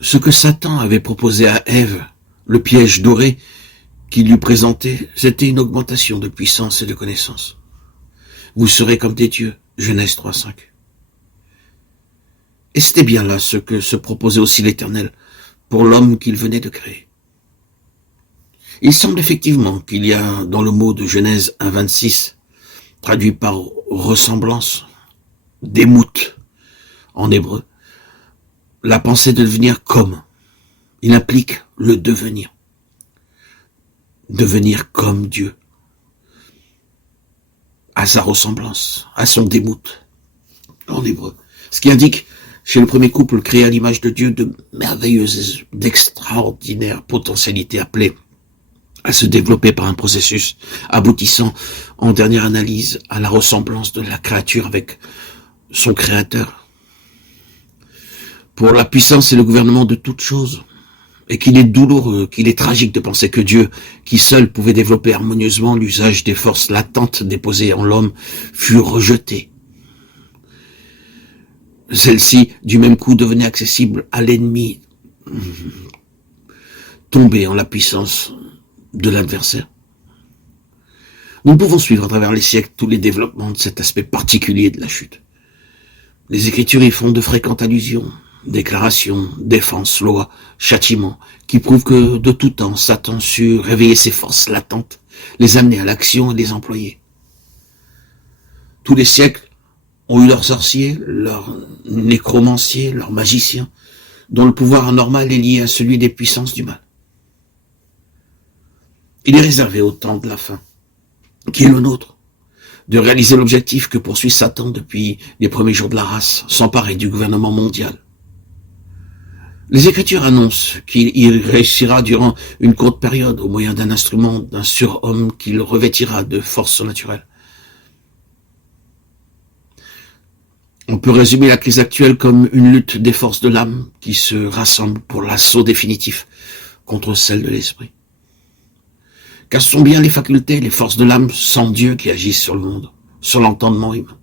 Ce que Satan avait proposé à Ève, le piège doré qu'il lui présentait, c'était une augmentation de puissance et de connaissance. Vous serez comme des dieux, Genèse 3:5. Et c'était bien là ce que se proposait aussi l'Éternel pour l'homme qu'il venait de créer. Il semble effectivement qu'il y a dans le mot de Genèse 1:26, traduit par ressemblance, démoute en hébreu, la pensée de devenir comme. Il implique le devenir. Devenir comme Dieu. À sa ressemblance, à son démoute en hébreu. Ce qui indique chez le premier couple créé à l'image de Dieu de merveilleuses, d'extraordinaires potentialités appelées à se développer par un processus aboutissant en dernière analyse à la ressemblance de la créature avec son créateur. Pour la puissance et le gouvernement de toutes choses, et qu'il est douloureux, qu'il est tragique de penser que Dieu, qui seul pouvait développer harmonieusement l'usage des forces latentes déposées en l'homme, fut rejeté. Celle-ci, du même coup, devenait accessible à l'ennemi, tombé en la puissance de l'adversaire. Nous pouvons suivre à travers les siècles tous les développements de cet aspect particulier de la chute. Les Écritures y font de fréquentes allusions, déclarations, défenses, lois, châtiments, qui prouvent que de tout temps, Satan sut réveiller ses forces latentes, les amener à l'action et les employer. Tous les siècles ont eu leurs sorciers, leurs nécromanciers, leurs magiciens, dont le pouvoir anormal est lié à celui des puissances du mal. Il est réservé au temps de la fin, qui est le nôtre, de réaliser l'objectif que poursuit Satan depuis les premiers jours de la race, s'emparer du gouvernement mondial. Les Écritures annoncent qu'il y réussira durant une courte période au moyen d'un instrument, d'un surhomme qu'il revêtira de force surnaturelle. On peut résumer la crise actuelle comme une lutte des forces de l'âme qui se rassemblent pour l'assaut définitif contre celle de l'esprit. Car ce sont bien les facultés, les forces de l'âme sans Dieu qui agissent sur le monde, sur l'entendement humain,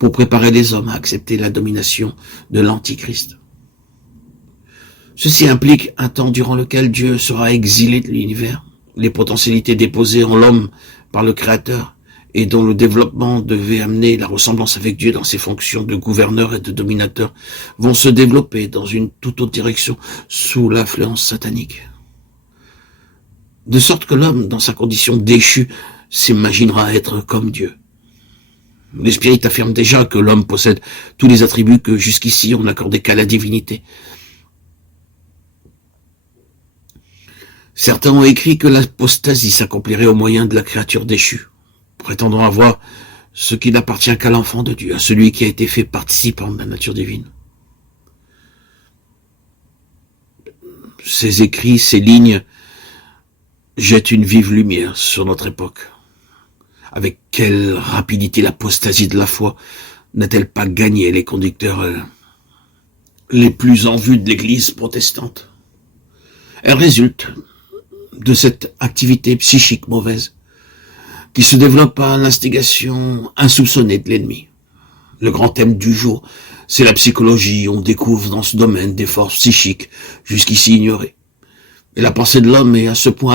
pour préparer les hommes à accepter la domination de l'Antichrist. Ceci implique un temps durant lequel Dieu sera exilé de l'univers, les potentialités déposées en l'homme par le Créateur et dont le développement devait amener la ressemblance avec Dieu dans ses fonctions de gouverneur et de dominateur vont se développer dans une toute autre direction sous l'influence satanique. De sorte que l'homme, dans sa condition déchue, s'imaginera être comme Dieu. Les spirites affirment déjà que l'homme possède tous les attributs que jusqu'ici on n'accordait qu'à la divinité. Certains ont écrit que l'apostasie s'accomplirait au moyen de la créature déchue, prétendant avoir ce qui n'appartient qu'à l'enfant de Dieu, à celui qui a été fait participant de la nature divine. Ces écrits, ces lignes, jettent une vive lumière sur notre époque. Avec quelle rapidité l'apostasie de la foi n'a-t-elle pas gagné les conducteurs les plus en vue de l'Église protestante? Elle résulte de cette activité psychique mauvaise qui se développe à l'instigation insoupçonnée de l'ennemi. Le grand thème du jour, c'est la psychologie. On découvre dans ce domaine des forces psychiques jusqu'ici ignorées. Et la pensée de l'homme est à ce point